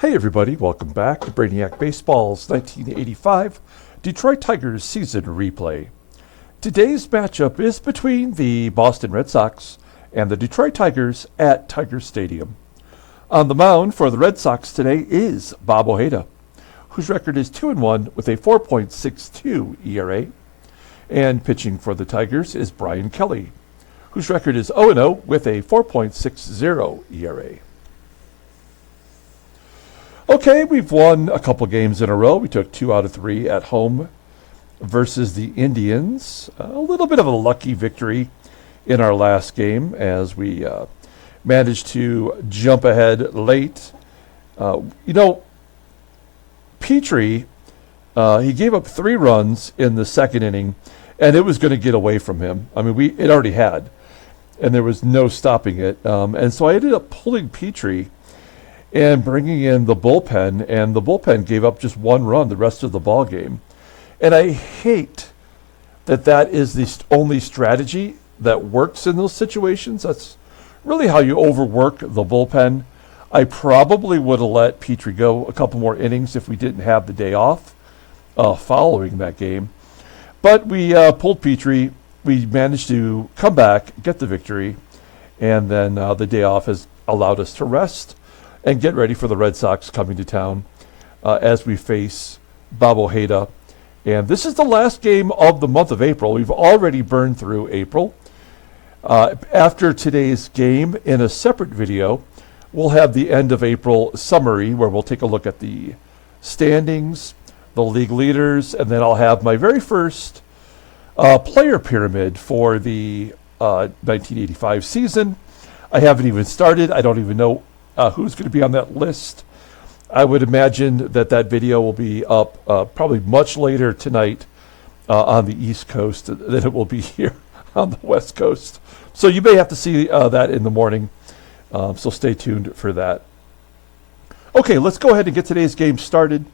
Hey everybody, welcome back to Brainiac Baseball's 1985 Detroit Tigers season replay. Today's matchup is between the Boston Red Sox and the Detroit Tigers at Tiger Stadium. On the mound for the Red Sox today is Bob Ojeda, whose record is 2-1 with a 4.62 ERA. And pitching for the Tigers is Bryan Kelly, whose record is 0-0 with a 4.60 ERA. Okay, we've won a couple games in a row. We took 2 out of 3 at home versus the Indians. A little bit of a lucky victory in our last game as we managed to jump ahead late. Petrie, he gave up 3 runs in the second inning, and it was going to get away from him. I mean, it already had, and there was no stopping it. And so I ended up pulling Petrie and bringing in the bullpen, and the bullpen gave up just 1 run the rest of the ball game. And I hate that is the only strategy that works in those situations. That's really how you overwork the bullpen. I probably would have let Petrie go a couple more innings if we didn't have the day off following that game. But we pulled Petrie. We managed to come back, get the victory, and then the day off has allowed us to rest and get ready for the Red Sox coming to town as we face Bob Ojeda. And this is the last game of the month of April. We've already burned through April. After today's game, in a separate video, we'll have the end of April summary where we'll take a look at the standings, the league leaders, and then I'll have my very first player pyramid for the 1985 season. I haven't even started. I don't even know who's going to be on that list. I would imagine that video will be up probably much later tonight on the East Coast than it will be here on the West Coast. So you may have to see that in the morning. So stay tuned for that. Okay, let's go ahead and get today's game started.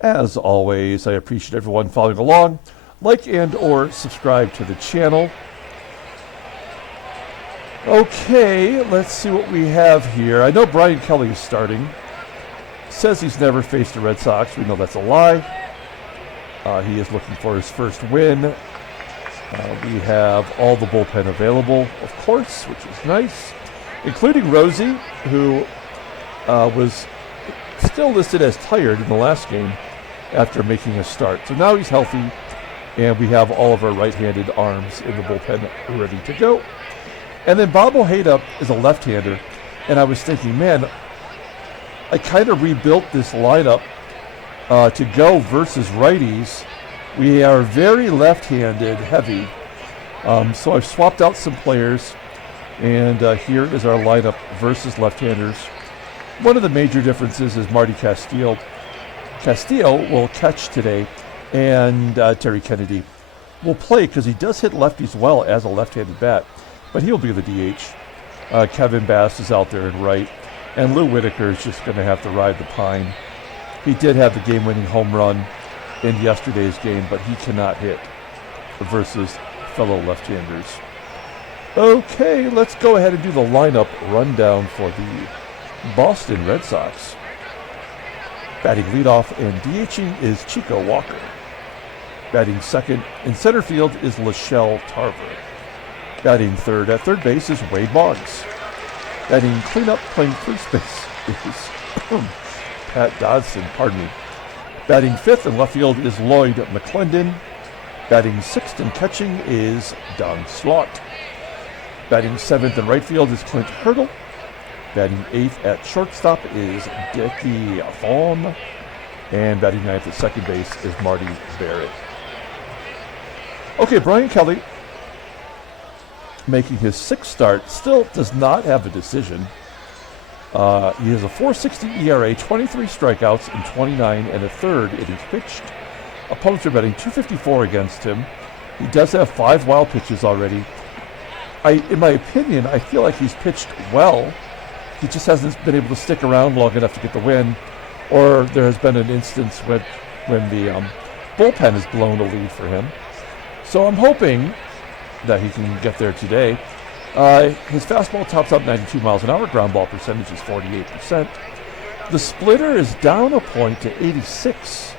As always, I appreciate everyone following along. Like and or subscribe to the channel. Okay, let's see what we have here. I know Bryan Kelly is starting. Says he's never faced the Red Sox. We know that's a lie. He is looking for his first win. We have all the bullpen available, of course, which is nice, including Rosie, who was still listed as tired in the last game after making a start. So now he's healthy, and we have all of our right-handed arms in the bullpen ready to go. And then Bob Ojeda is a left-hander, and I was thinking, man, I kind of rebuilt this lineup to go versus righties. We are very left-handed heavy, so I've swapped out some players, and here is our lineup versus left-handers. One of the major differences is Marty Castillo. Castillo will catch today, and Terry Kennedy will play because he does hit lefties well as a left-handed bat. But he'll be the DH. Kevin Bass is out there in right. And Lou Whitaker is just going to have to ride the pine. He did have the game-winning home run in yesterday's game, but he cannot hit versus fellow left-handers. Okay, let's go ahead and do the lineup rundown for the Boston Red Sox. Batting leadoff and DHing is Chico Walker. Batting second in center field is Tarver. Batting third at third base is Wade Boggs. Batting cleanup playing first base is Pat Dodson, Batting fifth in left field is Lloyd McCLENDON. Batting sixth and catching is Don SLAUGHT. Batting seventh in right field is Clint Hurdle. Batting eighth at shortstop is Dickie THON. And batting ninth at second base is Marty Barrett. Okay, Bryan Kelly, making his 6th start, still does not have a decision. He has a 4.60 ERA, 23 strikeouts, and 29 and a third innings pitched. Opponents are betting .254 against him. He does have 5 wild pitches already. In my opinion, I feel like he's pitched well. He just hasn't been able to stick around long enough to get the win, or there has been an instance when the bullpen has blown a lead for him. So I'm hoping that he can get there today. His fastball tops out 92 miles an hour. Ground ball percentage is 48%. The splitter is down a point to 86,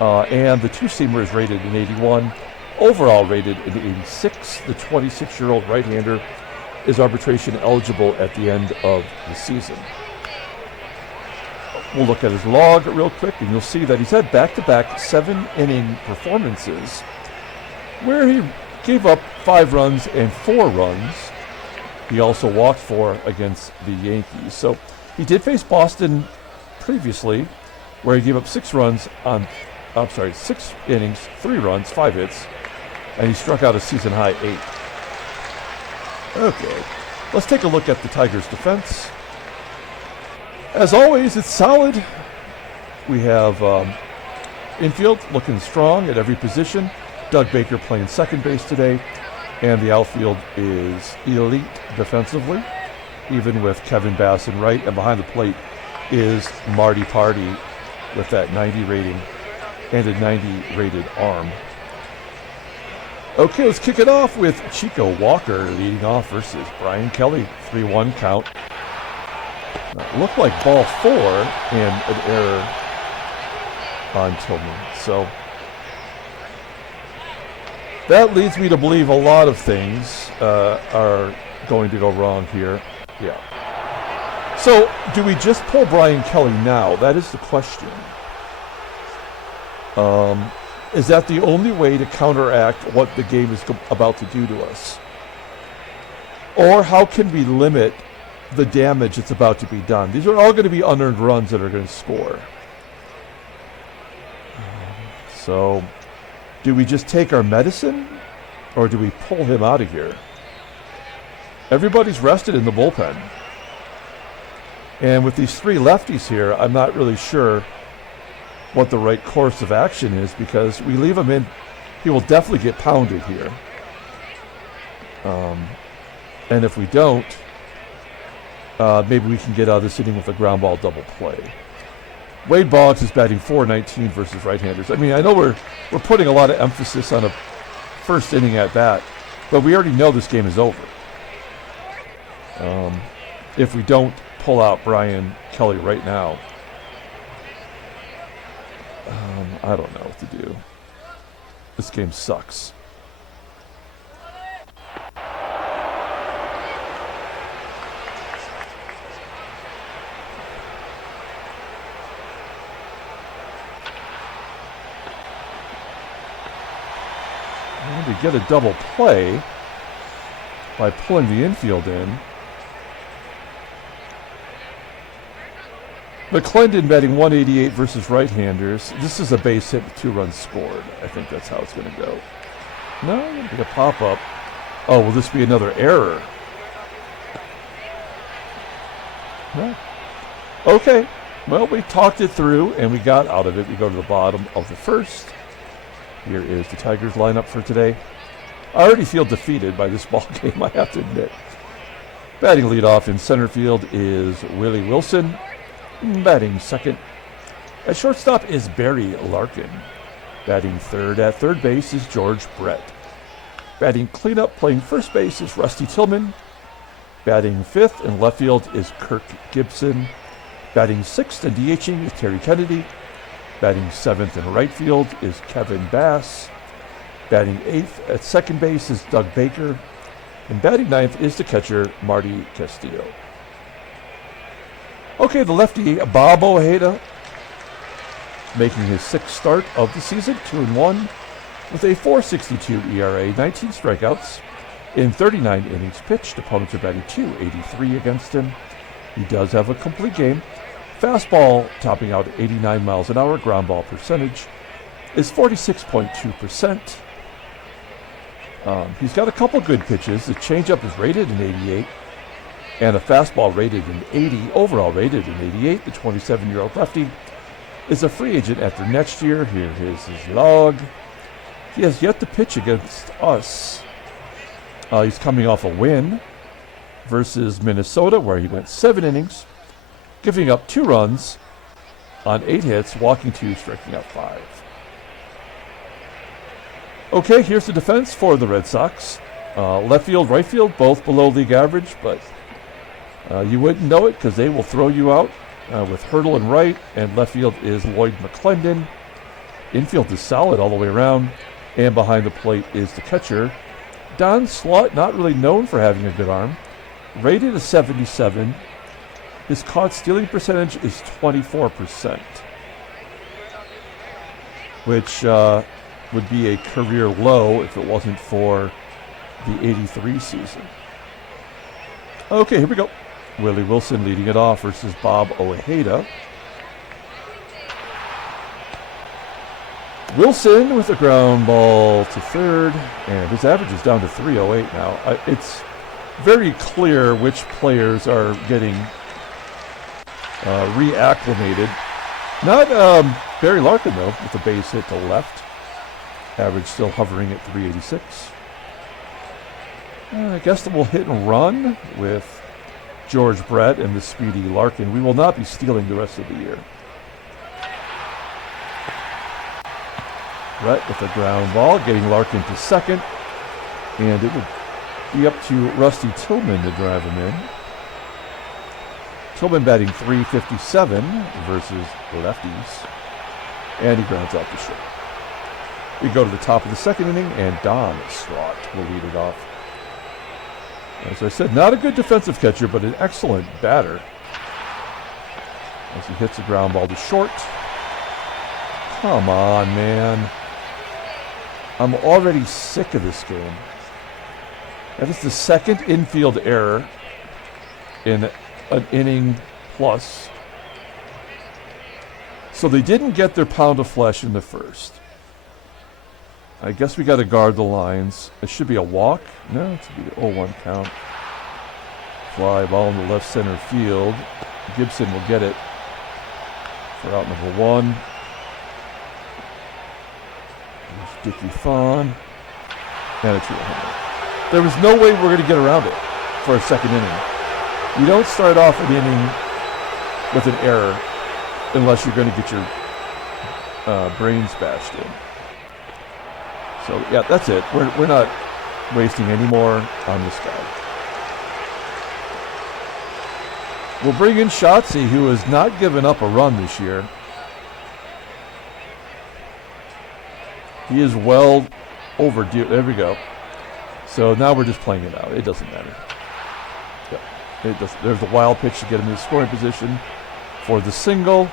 and the two-seamer is rated in 81, overall rated in 86. The 26-year-old right-hander is arbitration eligible at the end of the season. We'll look at his log real quick, and you'll see that he's had back-to-back 7-inning performances where he gave up 5 runs and 4 runs. He also walked 4 against the Yankees. So he did face Boston previously, where he gave up 6 innings, 3 runs, 5 hits, and he struck out a season-high 8. Okay, let's take a look at the Tigers' defense. As always, it's solid. We have infield looking strong at every position. Doug Baker playing second base today, and the outfield is elite defensively, even with Kevin Bass in right, and behind the plate is Marty Party with that 90 rating and a 90 rated arm. Okay, let's kick it off with Chico Walker leading off versus Brian Kelly. 3-1 count. It looked like ball 4 and an error on Tillman. So that leads me to believe a lot of things are going to go wrong here. Yeah. So do we just pull Brian Kelly now? That is the question. Is that the only way to counteract what the game is about to do to us? Or how can we limit the damage that's about to be done? These are all going to be unearned runs that are going to score. So do we just take our medicine, or do we pull him out of here? Everybody's rested in the bullpen. And with these 3 lefties here, I'm not really sure what the right course of action is, because we leave him in, he will definitely get pounded here. And if we don't, maybe we can get out of this inning with a ground ball double play. Wade Boggs is batting .419 versus right-handers. I mean, I know we're putting a lot of emphasis on a first inning at bat, but we already know this game is over. If we don't pull out Brian Kelly right now, I don't know what to do. This game sucks. And to get a double play by pulling the infield in. McCLENDON batting .188 versus right-handers. This is a base hit with 2 runs scored. I think that's how it's going to go. No, it'll be a pop-up. Oh, will this be another error? No. Okay. Well, we talked it through, and we got out of it. We go to the bottom of the first. Here is the Tigers lineup for today. I already feel defeated by this ball game, I have to admit. Batting leadoff in center field is Willie Wilson. Batting second at shortstop is Barry Larkin. Batting third at third base is George Brett. Batting cleanup playing first base is Rusty Tillman. Batting fifth in left field is Kirk Gibson. Batting sixth and DHing is Terry Kennedy. Batting seventh in right field is Kevin Bass. Batting eighth at second base is Doug Baker. And batting ninth is the catcher, Marty Castillo. Okay, the lefty, Bob Ojeda, making his 6th start of the season, 2-1, with a .462 ERA, 19 strikeouts in 39 innings pitched. Opponents are batting .283 against him. He does have a complete game. Fastball topping out at 89 miles an hour. Ground ball percentage is 46.2%. He's got a couple good pitches. The changeup is rated in 88. And a fastball rated in 80, overall rated in 88. The 27-year-old lefty is a free agent after next year. Here is his log. He has yet to pitch against us. He's coming off a win versus Minnesota, where he went 7 innings, giving up 2 runs on 8 hits, walking 2, striking out 5. Okay, here's the defense for the Red Sox. Left field, right field, both below league average, but you wouldn't know it because they will throw you out with Hurdle in right, and left field is Lloyd McCLENDON. Infield is solid all the way around, and behind the plate is the catcher. Don SLAUGHT, not really known for having a good arm, rated a 77. His caught stealing percentage is 24%, which would be a career low if it wasn't for the 83 season. Okay, here we go. Willie Wilson leading it off versus Bob Ojeda. Wilson with a ground ball to third, and his average is down to 308 now. It's very clear which players are getting reacclimated. Not Barry Larkin, though, with a base hit to left. Average still hovering at 386. I guess that we'll hit and run with George Brett and the speedy Larkin. We will not be stealing the rest of the year. Brett with a ground ball, getting Larkin to second. And it would be up to Rusty Tillman to drive him in. Tillman batting .357 versus lefties. And he grounds out the short. We go to the top of the second inning, and Don SLAUGHT will lead it off. As I said, not a good defensive catcher, but an excellent batter. As he hits a ground ball to short. Come on, man. I'm already sick of this game. That is the second infield error in an inning plus. So they didn't get their pound of flesh in the first. I guess we got to guard the lines. It should be a walk. No, it's going to be the 0-1 count. Fly ball in the left center field. Gibson will get it for out number one. There's Dickie THON. And a two home. There was no way we're going to get around it for a second inning. You don't start off an inning with an error unless you're going to get your brains bashed in. So, yeah, that's it. We're not wasting any more on this guy. We'll bring in Shotzi, who has not given up a run this year. He is well overdue. There we go. So now we're just playing it out. It doesn't matter. Yep. It doesn't. There's the wild pitch to get him in scoring position for the single.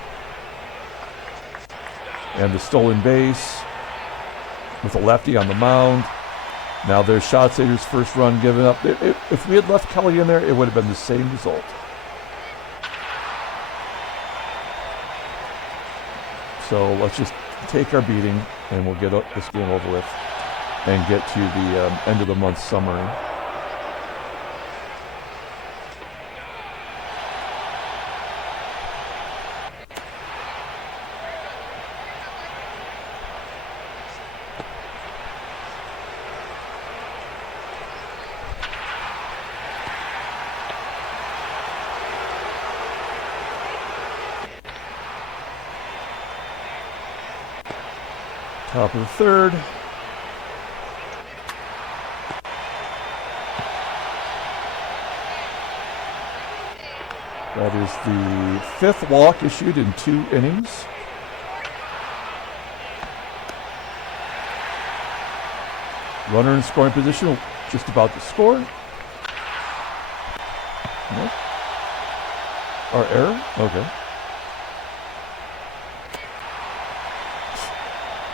And the stolen base with a lefty on the mound. Now there's Schatzeder's first run given up. If we had left Kelly in there, it would have been the same result. So let's just take our beating, and we'll get this game over with and get to the end of the month summary. Top of the third. That is the fifth walk issued in 2 innings. Runner in scoring position, just about to score. Nope. Our error? Okay.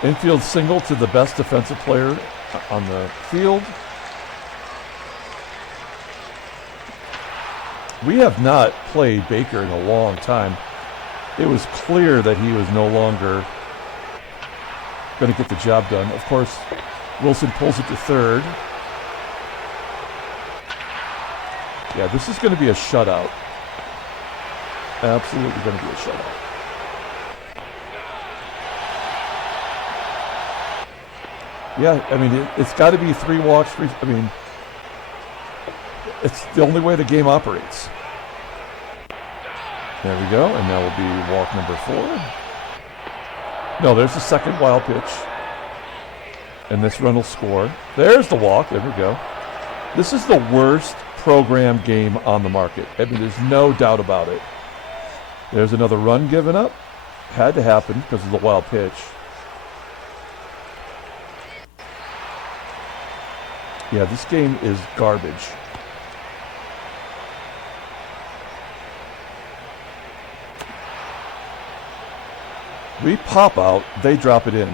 Infield single to the best defensive player on the field. We have not played Baker in a long time. It was clear that he was no longer going to get the job done. Of course, Wilson pulls it to third. Yeah, this is going to be a shutout. Absolutely going to be a shutout. Yeah, I mean, it's got to be 3 walks. I mean, it's the only way the game operates. There we go, and that will be walk number 4. No, there's the second wild pitch. And this run will score. There's the walk. There we go. This is the worst program game on the market. I mean, there's no doubt about it. There's another run given up. Had to happen because of the wild pitch. Yeah, this game is garbage. We pop out, they drop it in.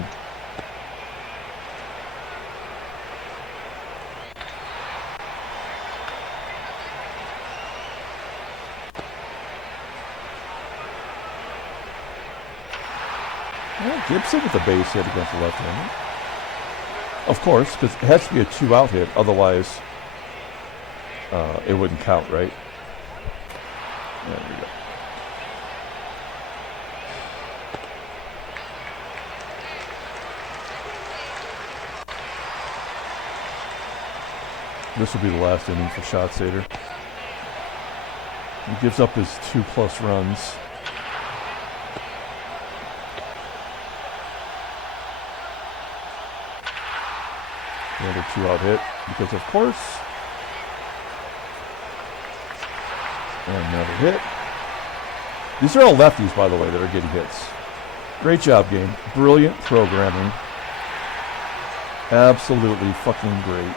Well, Gibson with the base hit against the left-hander. Of course, because it has to be a 2-out hit, otherwise it wouldn't count, right? There we go. This will be the last inning for Schatzeder. He gives up his 2+ runs. Another 2-out hit, because of course. Another hit. These are all lefties, by the way, that are getting hits. Great job, game. Brilliant programming. Absolutely fucking great.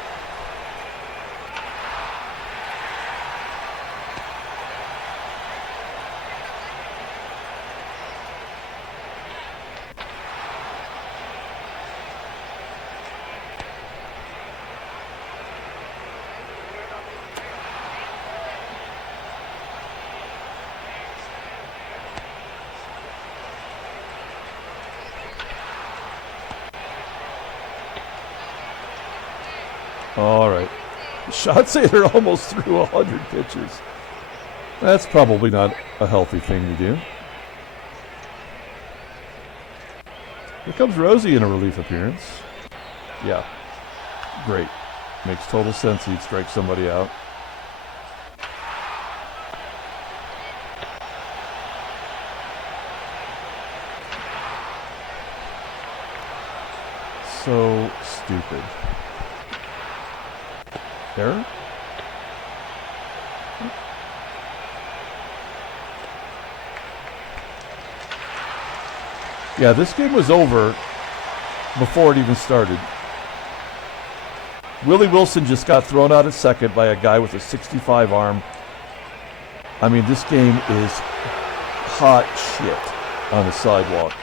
All right. Schatzeder almost threw 100 pitches. That's probably not a healthy thing to do. Here comes Rosie in a relief appearance. Yeah. Great. Makes total sense he'd strike somebody out. So stupid. Error? Yeah, this game was over before it even started. Willie Wilson just got thrown out at second by a guy with a 65 arm. I mean, this game is hot shit on the sidewalk.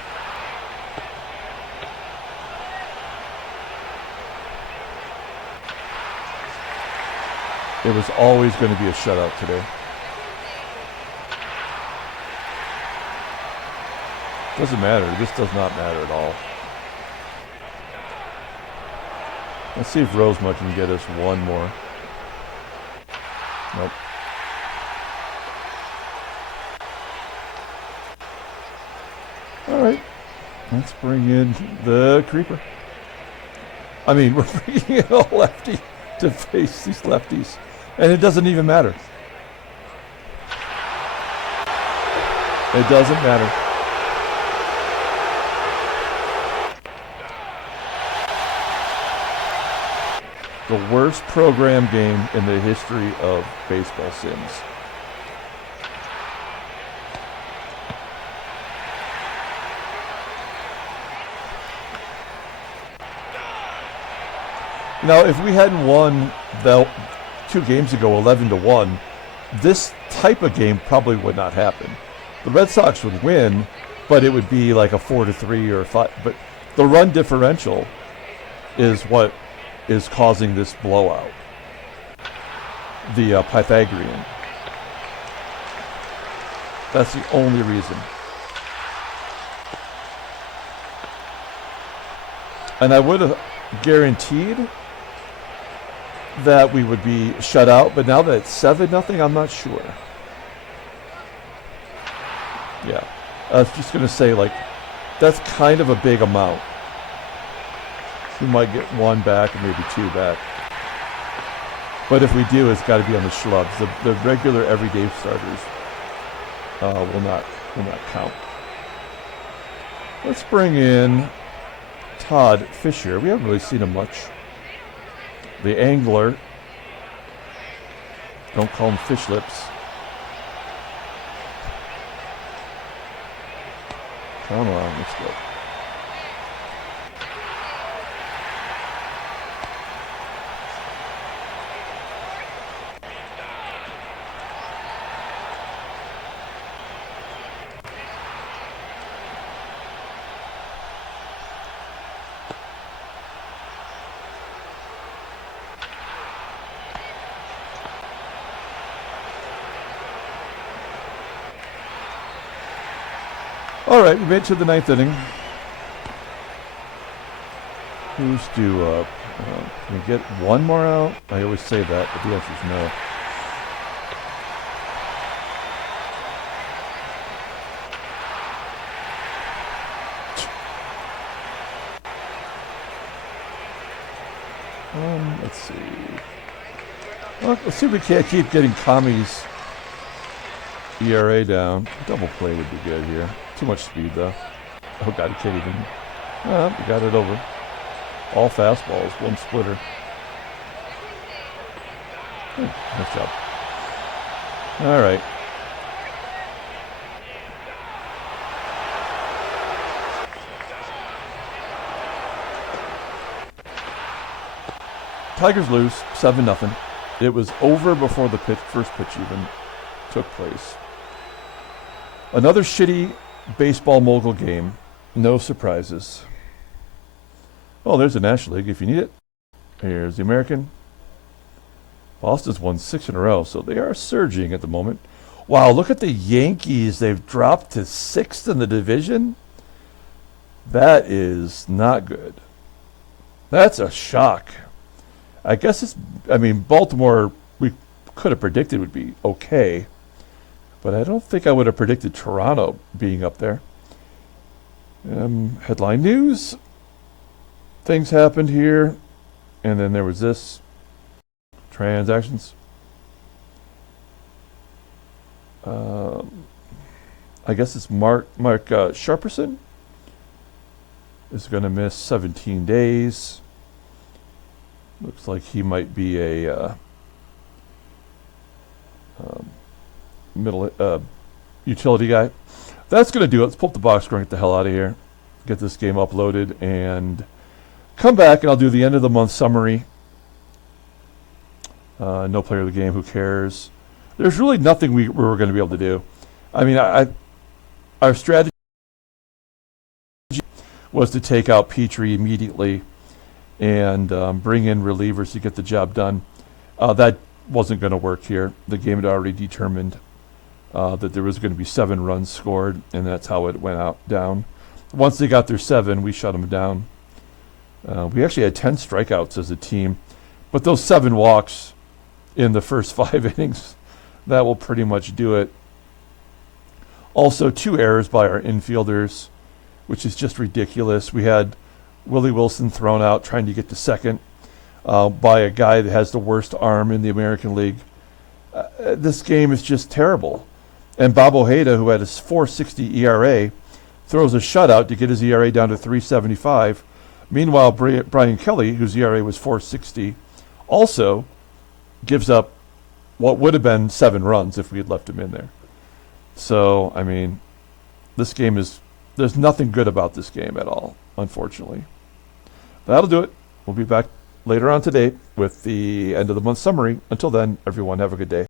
It was always going to be a shutout today. Doesn't matter. This does not matter at all. Let's see if Rosemont can get us one more. Nope. All right. Let's bring in the creeper. I mean, we're bringing in a lefty to face these lefties. And it doesn't even matter. It doesn't matter. The worst program game in the history of baseball sims. Now, if we hadn't won the 2 games ago 11-1, this type of game probably would not happen. The Red Sox would win, but it would be like a 4-3 or a 5. But the run differential is what is causing this blowout. The Pythagorean. That's the only reason. And I would have guaranteed that we would be shut out, but now that it's 7-0, I'm not sure. Yeah, I was just going to say, like, that's kind of a big amount. We might get 1 back and maybe 2 back. But if we do, it's got to be on the schlubs. The regular everyday starters will not count. Let's bring in Todd Fisher. We haven't really seen him much. The angler. Don't call him fish lips. Come on, let's go. All right, we made it to the 9th inning. Who's due up? Can we get one more out? I always say that, but the answer is no. Let's see. Well, let's see if we can't keep getting Kami's ERA down. Double play would be good here. Too much speed, though. Oh, God, he can't even. We got it over. All fastballs, one splitter. Nice job. All right. Tigers lose 7-0. It was over before the first pitch even took place. Another shitty baseball mogul game. No surprises. Oh, there's the National League if you need it. Here's the American. Boston's won 6 in a row, so they are surging at the moment. Wow, look at the Yankees. They've dropped to 6th in the division. That is not good. That's a shock. I guess it's, I mean, Baltimore, we could have predicted would be okay, but I don't think I would have predicted Toronto being up there. Headline news. Things happened here, and then there was this. Transactions. I guess it's Mark Sharperson is going to miss 17 days. Looks like he might be a middle utility guy. That's going to do it. Let's pull up the box score and get the hell out of here. Get this game uploaded and come back, and I'll do the end of the month summary. No player of the game, who cares? There's really nothing we were going to be able to do. I mean, our strategy was to take out Petrie immediately and bring in relievers to get the job done. That wasn't going to work here. The game had already determined that there was going to be 7 runs scored, and that's how it went down. Once they got their 7, we shut them down. We actually had 10 strikeouts as a team, but those 7 walks in the first 5 innings, that will pretty much do it. Also, 2 errors by our infielders, which is just ridiculous. We had Willie Wilson thrown out trying to get to second by a guy that has the worst arm in the American League. This game is just terrible. And Bob Ojeda, who had a 4.60 ERA, throws a shutout to get his ERA down to 3.75. Meanwhile, Brian Kelly, whose ERA was 4.60, also gives up what would have been 7 runs if we had left him in there. So, I mean, this game is, there's nothing good about this game at all, unfortunately. That'll do it. We'll be back later on today with the end of the month summary. Until then, everyone, have a good day.